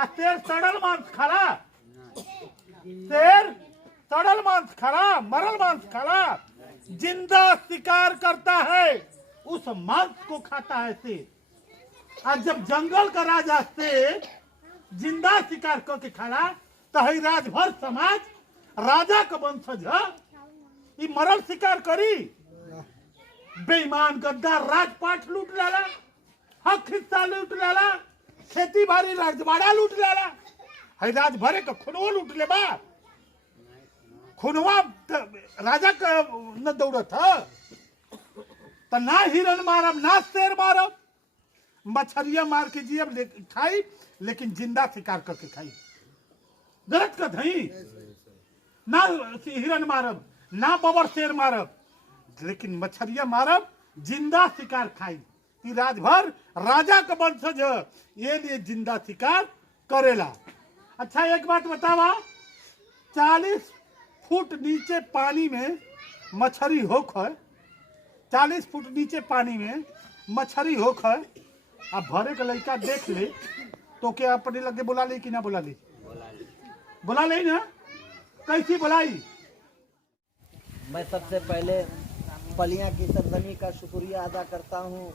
आ शेर सड़ल मांस खाला, शेर सड़ल मांस खाला, मरल मांस खाला, जिंदा शिकार करता है उस मांस को खाता है शेर। और जब जंगल का राजा शेर जिंदा शिकार करके खाला तो है राजभर समाज राजा का वंशज है, ये मरल शिकार करी। बेईमान गद्दार राजपाट लूट लाला, हक हिस्सा लूट लाला, खेती बाड़ी राजवाड़ा लूट लाला, है राजभरे का खुनवा लूट ले बा। खुनवा राजा का न दौड़त है तो ना हिरन मारब ना शेर मारब, मछरिया मार के जियब खाई लेकिन जिंदा शिकार करके खाई। गलत कथ है, ना हिरन मारब ना बबर शेर मारब लेकिन मछरिया मारब जिंदा शिकार खाई। कि राजभर राजा का वंशज है ये लिए जिंदा शिकार करेला। अच्छा एक बात बतावा, 40 फुट नीचे पानी में मछली होख है, 40 फुट नीचे पानी में मछली होख है, अब भरे का लड़का देख ले तो क्या अपने लगे बुला ले कि ना बुला ले? बुला ले ना, कैसी बुलाई? मैं सबसे पहले पलियां की सरजमी का शुक्रिया अदा करता हूं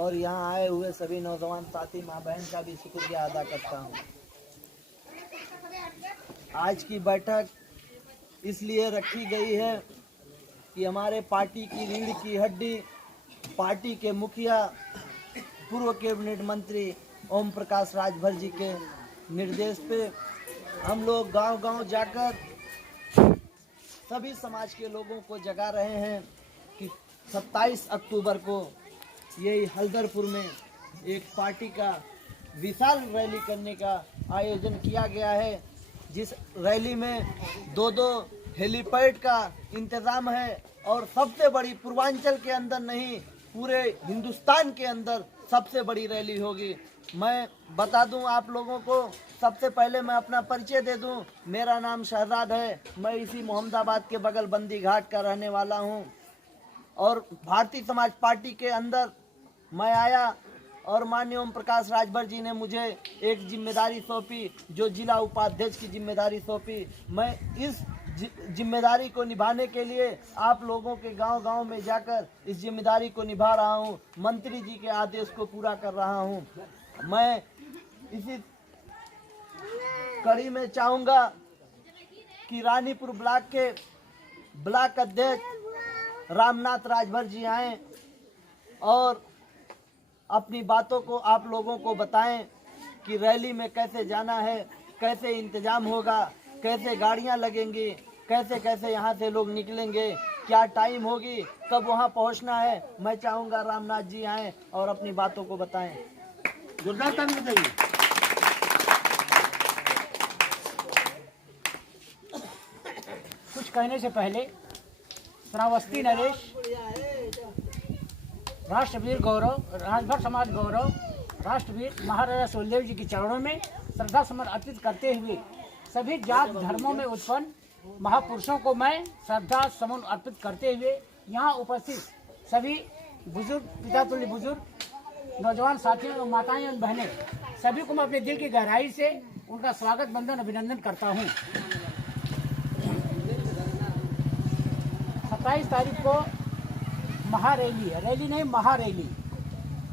और यहाँ आए हुए सभी नौजवान साथी माँ बहन का भी शुक्रिया अदा करता हूं। आज की बैठक इसलिए रखी गई है कि हमारे पार्टी की रीढ़ की हड्डी, पार्टी के मुखिया पूर्व कैबिनेट मंत्री ओम प्रकाश राजभर जी के निर्देश पे हम लोग गांव-गांव जाकर सभी समाज के लोगों को जगा रहे हैं कि 27 अक्टूबर को यही हल्दरपुर में एक पार्टी का विशाल रैली करने का आयोजन किया गया है, जिस रैली में 2 हेलीपैड का इंतज़ाम है और सबसे बड़ी पूर्वांचल के अंदर नहीं पूरे हिंदुस्तान के अंदर सबसे बड़ी रैली होगी। मैं बता दूं आप लोगों को, सबसे पहले मैं अपना परिचय दे दूं। मेरा नाम शहजाद है, मैं इसी मोहम्मदाबाद के बगल बंदी घाट का रहने वाला हूं और भारतीय समाज पार्टी के अंदर मैं आया और माननीय ओम प्रकाश राजभर जी ने मुझे एक जिम्मेदारी सौंपी, जो जिला उपाध्यक्ष की जिम्मेदारी सौंपी। मैं इस जिम्मेदारी को निभाने के लिए आप लोगों के गांव-गांव में जाकर इस जिम्मेदारी को निभा रहा हूं, मंत्री जी के आदेश को पूरा कर रहा हूं। मैं इसी कड़ी में चाहूँगा कि रानीपुर ब्लॉक के ब्लॉक अध्यक्ष रामनाथ राजभर जी आएँ और अपनी बातों को आप लोगों को बताएं कि रैली में कैसे जाना है, कैसे इंतजाम होगा, कैसे गाड़ियां लगेंगी, कैसे कैसे यहाँ से लोग निकलेंगे, क्या टाइम होगी, कब वहाँ पहुँचना है। मैं चाहूँगा रामनाथ जी आएँ और अपनी बातों को बताएं। जोरदार ताली बजाइए। कुछ कहने से पहले श्रावस्ती नरेश, राष्ट्रवीर गौरव, राजभर समाज गौरव, राष्ट्रवीर महाराजा सुखदेव जी के चरणों में श्रद्धा सुमन अर्पित करते हुए सभी जात धर्मों में उत्पन्न महापुरुषों को मैं श्रद्धा सुमन अर्पित करते हुए यहाँ उपस्थित सभी बुजुर्ग, पिता तुल्य बुजुर्ग, नौजवान साथियों और माताएं और बहनें सभी को मैं अपने दिल की गहराई से उनका स्वागत बंदन अभिनंदन करता हूँ। 27 तारीख को महारैली है, रैली नहीं महारैली,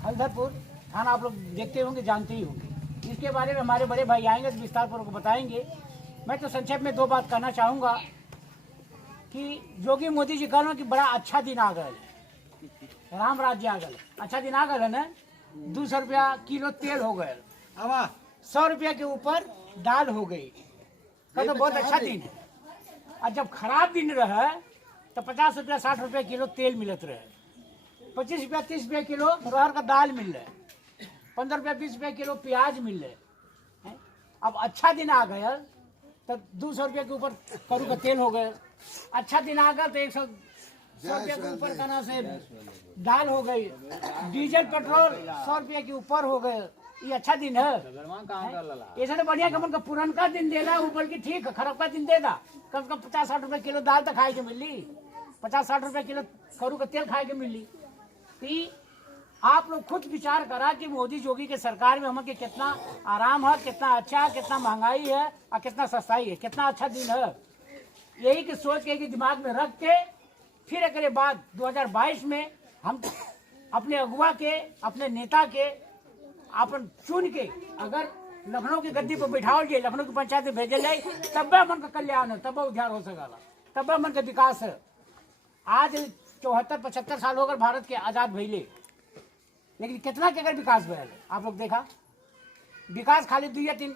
हल्दरपुर थाना आप लोग देखते होंगे, जानते ही होंगे। इसके बारे में हमारे बड़े भाई आएंगे तो विस्तार पूर्वक बताएंगे। मैं तो संक्षेप में 2 बात कहना चाहूँगा कि योगी मोदी जी कहना कि बड़ा अच्छा दिन आ गया, राम राज्य आ गया, अच्छा दिन आ गया है ना। 200 रुपया किलो तेल हो गए, 100 रुपया के ऊपर दाल हो गई, तो बहुत अच्छा दिन है। और जब खराब दिन रहे तो 50 रुपया 60 रुपया किलो तेल मिलत रहे, 25 रुपया 30 रुपया किलो अरहर का दाल मिल रहा है, 15 रुपया 20 रुपया किलो प्याज मिल रहे। अब अच्छा दिन आ गया तब 200 रुपया के ऊपर करू का तेल हो गया। अच्छा दिन आ गया तो 100 रुपया के ऊपर कहना से दाल हो गई, डीजल पेट्रोल 100 रुपया के ऊपर हो गए। ये अच्छा दिन है, ऐसा तो बढ़िया कमन का पुरनका दिन देला वो बोल के ठीक है, खराब का दिन देगा। कम से कम 50-60 रुपया किलो दाल तो खाए के मिली, 50-60 रुपया किलो करू का तेल खाए के मिली। आप लोग खुद विचार करा कि मोदी जोगी के सरकार में हमके कितना आराम है, कितना अच्छा है, कितना महंगाई है और कितना सस्ताई है, कितना अच्छा दिन है। यही की सोच के कि दिमाग में रख के फिर एक बाद 2022 में हम अपने अगुआ के, अपने नेता के अपन चुन के अगर लखनऊ की गद्दी पर बैठाओ जाए, लखनऊ की पंचायत में भेजे जाए, तब मन का कल्याण है, तब उद्धार हो सका, तब मन का विकास है। आज 74-75 साल होकर भारत के आजाद भइले, लेकिन कितना के अगर विकास भयल है आप लोग देखा? विकास खाली 2 या 3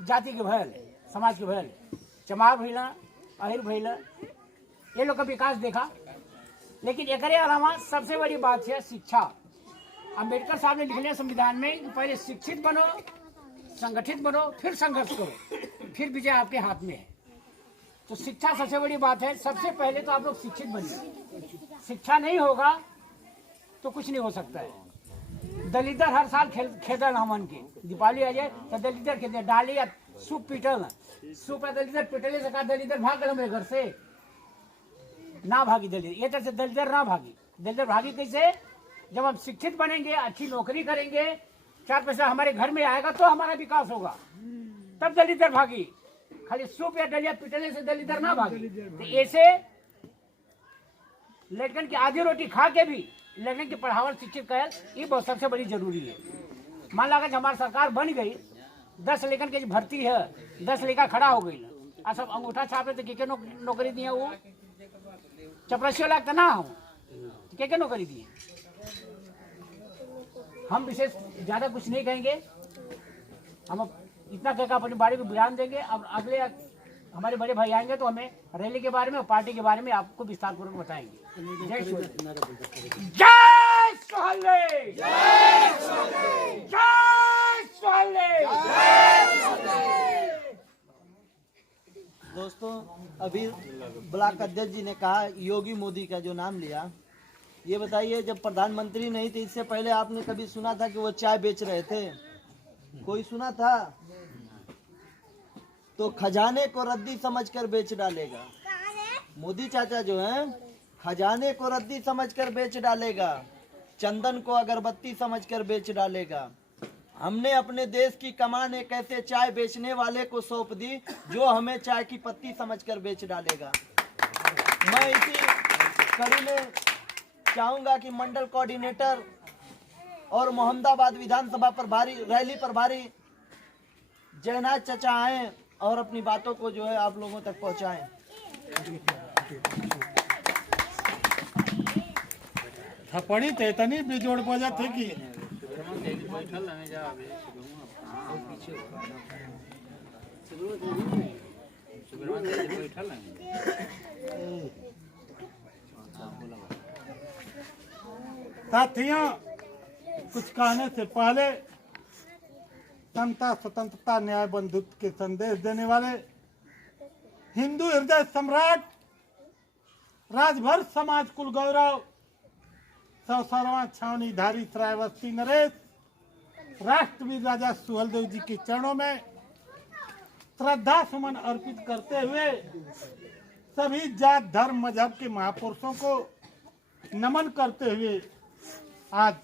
जाति के भयल है, समाज के भयल है, चमार भइल, अहिर भइल, ये लोग का विकास देखा। लेकिन एक अलावा सबसे बड़ी बात है शिक्षा। अम्बेडकर साहब ने लिखने संविधान में कि पहले शिक्षित बनो, संगठित बनो, फिर संघर्ष करो, फिर विजय आपके हाथ में है। तो शिक्षा सबसे बड़ी बात है। सबसे पहले तो आप लोग शिक्षित बनिए। शिक्षा नहीं होगा तो कुछ नहीं हो सकता है। दलितर हर साल खेदल हमन के दीपावली आ जाए तो दलितर खेदे डाली या सूप पीटल, सूप दलितर पिटले से कहा दलितर भाग गए मेरे घर से, ना भागी दलितर, ये तरह से दलितर ना भागी। दलितर भागी कैसे? जब हम शिक्षित बनेंगे, अच्छी नौकरी करेंगे, 4 पैसा हमारे घर में आएगा तो हमारा विकास होगा, तब दलितर भागी। खाली सूप या डलिया पिटने से दलितर ना भागी। तो ऐसे लड़कन की आधी रोटी खा के भी लड़कन की पढ़ावल शिक्षित कर, ये बहुत सबसे बड़ी जरूरी है। मान लगा कि हमारी सरकार बन गई, 10 लड़कन की भर्ती है, 10 लड़का खड़ा हो गई, और सब अंगूठा छापे तो के नौकरी दिए, वो चपरासी लगता ना हो के नौकरी दिए। हम विशेष ज्यादा कुछ नहीं कहेंगे, हम इतना कहकर अपनी बाड़ी को बयान देंगे। अब अगले हमारे बड़े भाई आएंगे तो हमें रैली के बारे में और पार्टी के बारे में आपको विस्तार पूर्वक बताएंगे। जय सोहल्ले, जय सोहल्ले। दोस्तों, अभी ब्लॉक अध्यक्ष जी ने कहा योगी मोदी का जो नाम लिया, ये बताइए जब प्रधानमंत्री नहीं थे इससे पहले आपने कभी सुना था कि वो चाय बेच रहे थे? कोई सुना था? तो खजाने को रद्दी समझकर बेच डालेगा। मोदी चाचा जो हैं खजाने को रद्दी समझकर बेच डालेगा, चंदन को अगरबत्ती समझकर बेच डालेगा। हमने अपने देश की कमान एक ऐसे चाय बेचने वाले को सौंप दी जो हमें चाय की पत्ती समझकर बेच डालेगा। मैं इसी कड़ी में चाहूंगा कि मंडल कोऑर्डिनेटर और मोहम्मदाबाद विधानसभा प्रभारी, रैली प्रभारी जयनाथ चचा आए और अपनी बातों को जो है आप लोगों तक पहुंचाएं। थपड़ी तेतनी बिजोड़ बजा थे कि साथियों, कुछ कहने से पहले समता, स्वतंत्रता, न्याय, बंधुत्व के संदेश देने वाले हिंदू हृदय सम्राट, राजभर समाज कुल गौरव, 100वां छावनीधारी श्रावस्ती नरेश, राष्ट्रवीर राजा सुहेलदेव जी के चरणों में श्रद्धा सुमन अर्पित करते हुए सभी जात, धर्म, मजहब के महापुरुषों को नमन करते हुए आज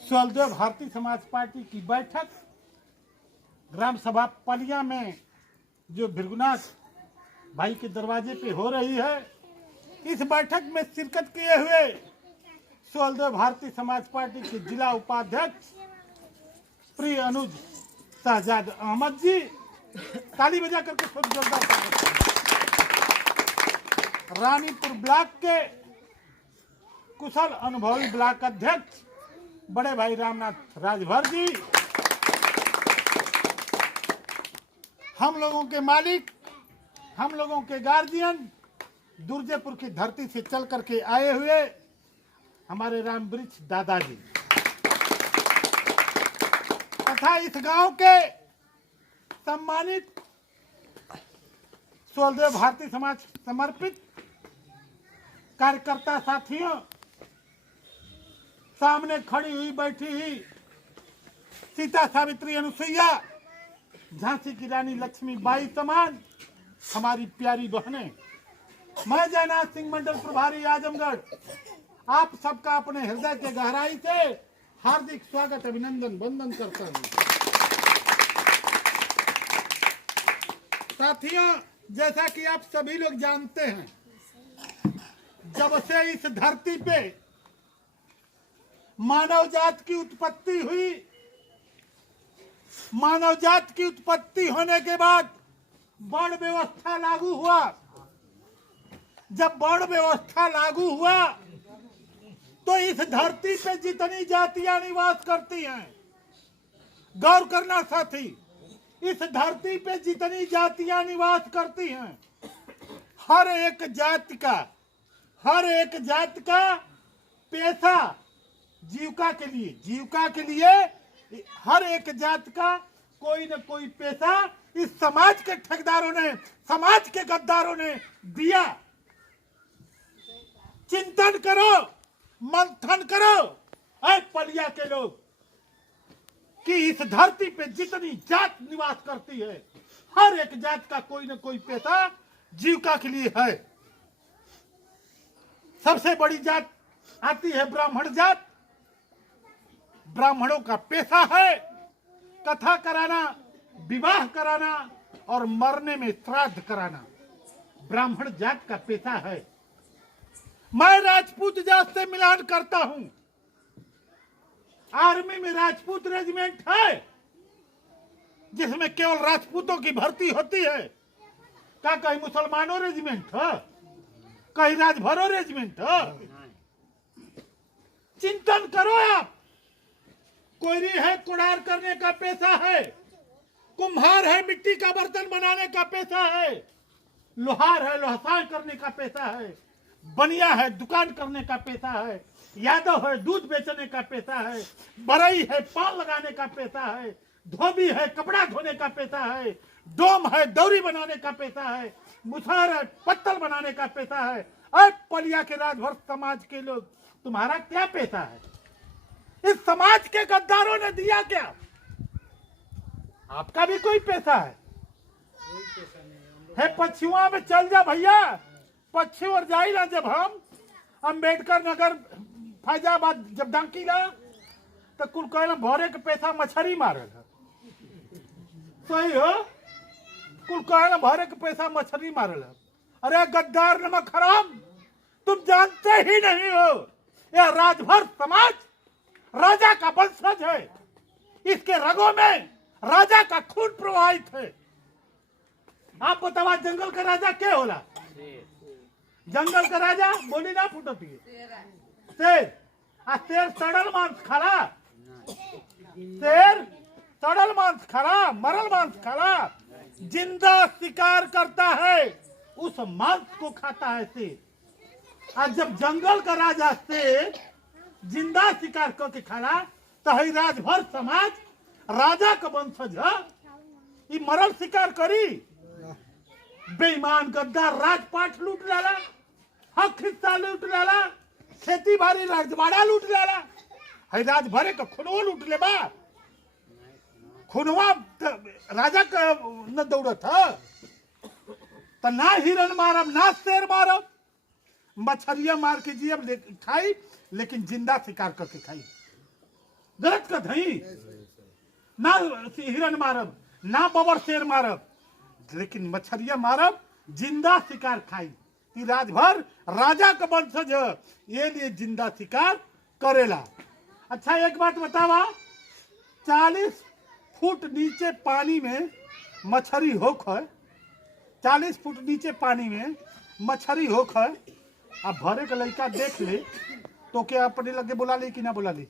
सुहेलदेव भारतीय समाज पार्टी की बैठक ग्राम सभा पलिया में जो भृगुनाथ भाई के दरवाजे पे हो रही है, इस बैठक में शिरकत किए हुए सुहेलदेव भारतीय समाज पार्टी के जिला उपाध्यक्ष प्रिय अनुज शहजाद अहमद जी, ताली बजा करके खूब जोरदार। रानीपुर ब्लॉक के कुशल अनुभवी ब्लॉक अध्यक्ष बड़े भाई रामनाथ राजभर जी, हम लोगों के मालिक, हम लोगों के गार्जियन, दुर्जेपुर की धरती से चल करके आए हुए हमारे राम वृक्ष दादाजी तथा इस गांव के सम्मानित सुहेलदेव भारतीय समाज समर्पित कार्यकर्ता साथियों, सामने खड़ी हुई बैठी ही सीता, सावित्री, अनुसुईया, झांसी की रानी लक्ष्मीबाई समान हमारी प्यारी बहनें, मैं जयनाथ सिंह मंडल प्रभारी आजमगढ़ आप सबका अपने हृदय के गहराई से हार्दिक स्वागत अभिनंदन वंदन करता हूँ। साथियों, जैसा कि आप सभी लोग जानते हैं, जब से इस धरती पे मानव जात की उत्पत्ति हुई, मानव जात की उत्पत्ति होने के बाद वर्ण व्यवस्था लागू हुआ। जब वर्ण व्यवस्था लागू हुआ तो इस धरती पे जितनी जातियां निवास करती हैं, गौर करना साथी, इस धरती पे जितनी जातियां निवास करती हैं, हर एक जात का पैसा जीविका के लिए हर एक जात का कोई न कोई पैसा इस समाज के ठगदारों ने, समाज के गद्दारों ने दिया। चिंतन करो, मंथन करो ऐ पलिया के लोग कि इस धरती पे जितनी जात निवास करती है, हर एक जात का कोई न कोई पैसा जीविका के लिए है। सबसे बड़ी जात आती है ब्राह्मण जात। ब्राह्मणों का पैसा है कथा कराना, विवाह कराना और मरने में श्राद्ध कराना। ब्राह्मण जात का पैसा है। मैं राजपूत जात से मिलान करता हूं। आर्मी में राजपूत रेजिमेंट है जिसमें केवल राजपूतों की भर्ती होती है। क्या कहीं मुसलमानों रेजिमेंट है? कहीं राजभरों रेजिमेंट है? चिंतन करो आप। कोयरी है, कुड़ार करने का पैसा है। कुम्हार है, मिट्टी का बर्तन बनाने का पैसा है। लोहार है, लोहसाई करने का पैसा है। बनिया है, दुकान करने का पैसा है। यादव है, दूध बेचने का पैसा है। बरई है, पान लगाने का पैसा है। धोबी है, कपड़ा धोने का पैसा है। डोम है, दौरी बनाने का पैसा है। मुसहर है, पत्तल बनाने का पैसा है। अब पलिया के राजभर समाज के लोग, तुम्हारा क्या पैसा है? इस समाज के गद्दारों ने दिया क्या? आपका भी कोई पैसा है? पछुआ में चल जा भैया, पश्चिम और जाई ना। जब हम अम्बेडकर नगर फैजाबाद जब डांकी ला तो कुल कहला भरे के पैसा मछरी मारल है। सही हो? कुल कहला भरे के पैसा मछली मारल है। अरे गद्दार नमक हराम, तुम जानते ही नहीं हो यह राजभर समाज राजा का वंशज है। इसके रगों में राजा का खून प्रवाहित है। आप बतावा जंगल का राजा क्या होला? जंगल का राजा बोली ना फुटती है। शेर आ शेर सड़ल मांस खाला। शेर सड़ल मांस खाला, मरल मांस खाला। जिंदा शिकार करता है उस मांस को खाता है शेर। और जब जंगल का राजा शेर जिंदा शिकार करके खाला तो है राजभर समाज राजा का वंशज है। ये मरल शिकार करी। बेईमान गद्दार राजपाट लूट लाला, हक हिस्सा लूट लाला, खेती बाड़ी राजवाड़ा लूट लाला, है राजभरे का खुनवा लूट ले बा। खुनवा राजा का न दौड़त है तो ना हिरन मारब ना शेर मारब। मछरिया मार के जियब खाई, लेकिन जिंदा शिकार करके खाई। गलत का धई ना हिरन मारब ना बबर शेर मारब, लेकिन मछरिया मारब, जिंदा शिकार खाई। राजभर राजा का वंशज है, ये लिए जिंदा शिकार करेला। अच्छा एक बात बतावा, 40 फुट नीचे पानी में मछली होख है। 40 फुट नीचे पानी में मछली होख है। अब भरे का लड़का देख ले तो क्या अपने लगे बुला ले कि ना बुला ले?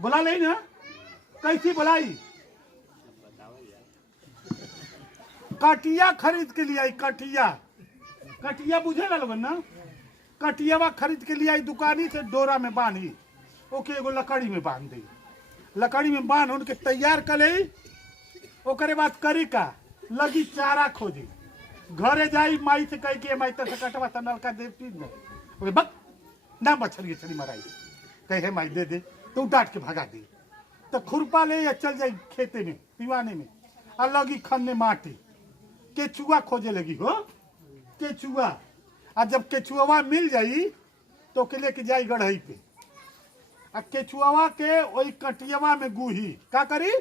बुला ले ना। कैसी बुलाई? कटिया खरीद के लिए आई। कटिया बुझे ना लोगन ना? कटियावा खरीद के लिए आई दुकानी से, डोरा में बांधी ओके एगो लकड़ी में बांध दी। लकड़ी में बांध उनके तैयार कर ले। ओकरे बाद करी का लगी चारा खोजी। घरे जाई माई से कह के माई से कटवा सा नलका दे पी न बक ना मछली छड़ी मराई कहे माई दे दे तो डांट के भगा दी। तो खुरपा ले या चल जाई खेते में दीवाने में और लगी खन्ने माटी। केचुआ खोजे लगी हो, केचुआ। और जब केचुआ मिल जाई तो के लेके जाई गढ़ई पे, आ केचुआवा के वही कटियावा में गुही का करी,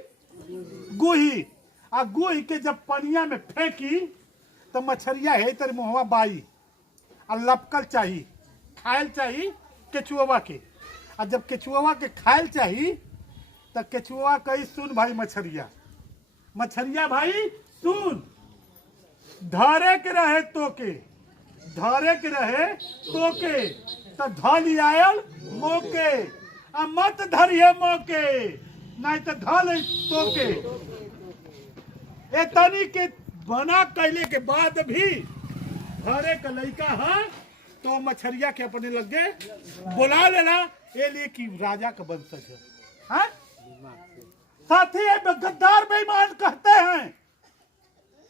गुही, आ गुही के जब पनिया में फेंकी तो मछरिया है तेरे मुहवा बाई आ लपकल चाहिए, खायल चाहिए केचुआवा के। आ जब केचुआवा के खायल चाहिए तो केचुआ कही सुन भाई मछरिया, मछरिया भाई सुन, धरे के रहे तो के, धरे के रहे तो के, तो धल आयल मोके, आ मत धरिए मोके नहीं तो धल तो के। ए तनी के बना कैले के बाद भी धरे का लड़का है तो मछरिया के अपने लगे बुला लेना, ये लिए कि राजा का वंशज है, हाँ? साथी गद्दार बेईमान कहते हैं,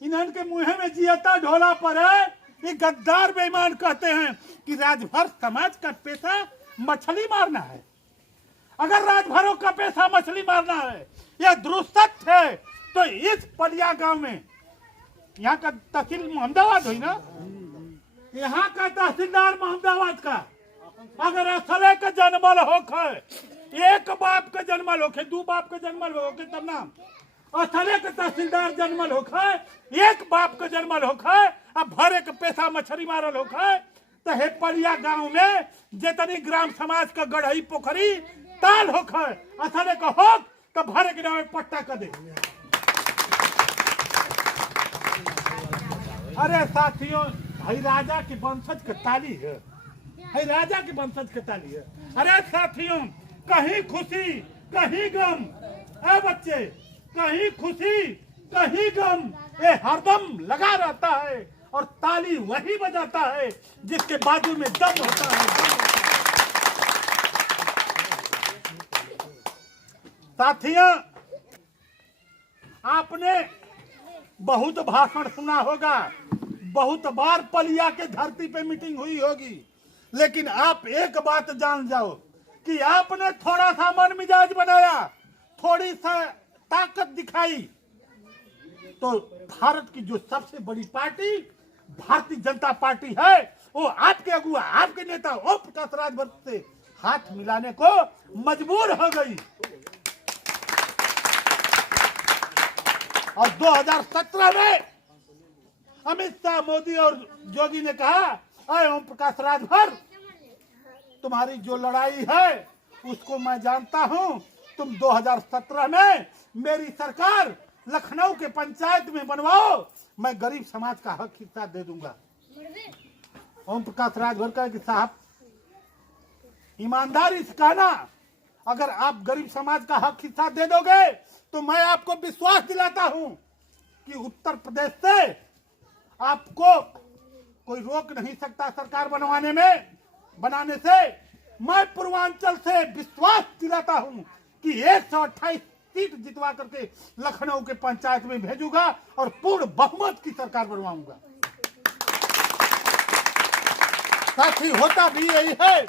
इन्हन के मुंह में जियता ढोला पर है, ये गद्दार बेईमान कहते हैं कि राजभर समाज का पेशा मछली मारना है। अगर राजभरों का पेशा मछली मारना है, यह दुरुस्त है, तो इस पलिया गांव में, यहाँ का तहसील मोहम्मदाबाद हुई ना, यहाँ का तहसीलदार मोहम्मदाबाद का अगर असले का जन्मल होखे, एक बाप का जन्मल होखे, दो बाप का जन्मल होखे तब ना, असले का तहसीलदार जन्मल होखे, एक बाप का जन्मल होखे, अब भरे के पैसा मछली मारल होखे, तो हे पलिया गांव में जितनी ग्राम समाज का गढ़ई पोखरी ताल होखे, असले का हो तो भरे के नाम में पट्टा कर दे। अरे साथियों, भाई राजा की वंशज के ताली है, है राजा की वंशज के ताली है। अरे साथियों, कहीं खुशी कहीं गम, ए बच्चे, कहीं खुशी कहीं गम, ये हरदम लगा रहता है और ताली वही बजाता है जिसके बाजू में दम होता है। साथियों, आपने बहुत भाषण सुना होगा, बहुत बार पलिया के धरती पे मीटिंग हुई होगी, लेकिन आप एक बात जान जाओ कि आपने थोड़ा सा मन मिजाज बनाया, थोड़ी सा ताकत दिखाई, तो भारत की जो सबसे बड़ी पार्टी भारतीय जनता पार्टी है, वो आपके अगुआ, आपके नेता ओम प्रकाश राजभर से हाथ मिलाने को मजबूर हो गई। और 2017 में अमित शाह, मोदी और योगी ने कहा, अरे ओम प्रकाश राजभर, तुम्हारी जो लड़ाई है उसको मैं जानता हूं, तुम 2017 में मेरी सरकार लखनऊ के पंचायत में बनवाओ, मैं गरीब समाज का हक हिस्सा दे दूंगा। ओम प्रकाश राजभर का कि साहब, ईमानदारी से कहना, अगर आप गरीब समाज का हक हिस्सा दे दोगे तो मैं आपको विश्वास दिलाता हूं कि उत्तर प्रदेश से आपको कोई रोक नहीं सकता सरकार बनाने से। मैं पूर्वांचल से विश्वास दिलाता हूं कि 128 सीट जितवा करके लखनऊ के पंचायत में भेजूंगा और पूर्ण बहुमत की सरकार बनवाऊंगा। साथी, होता भी यही है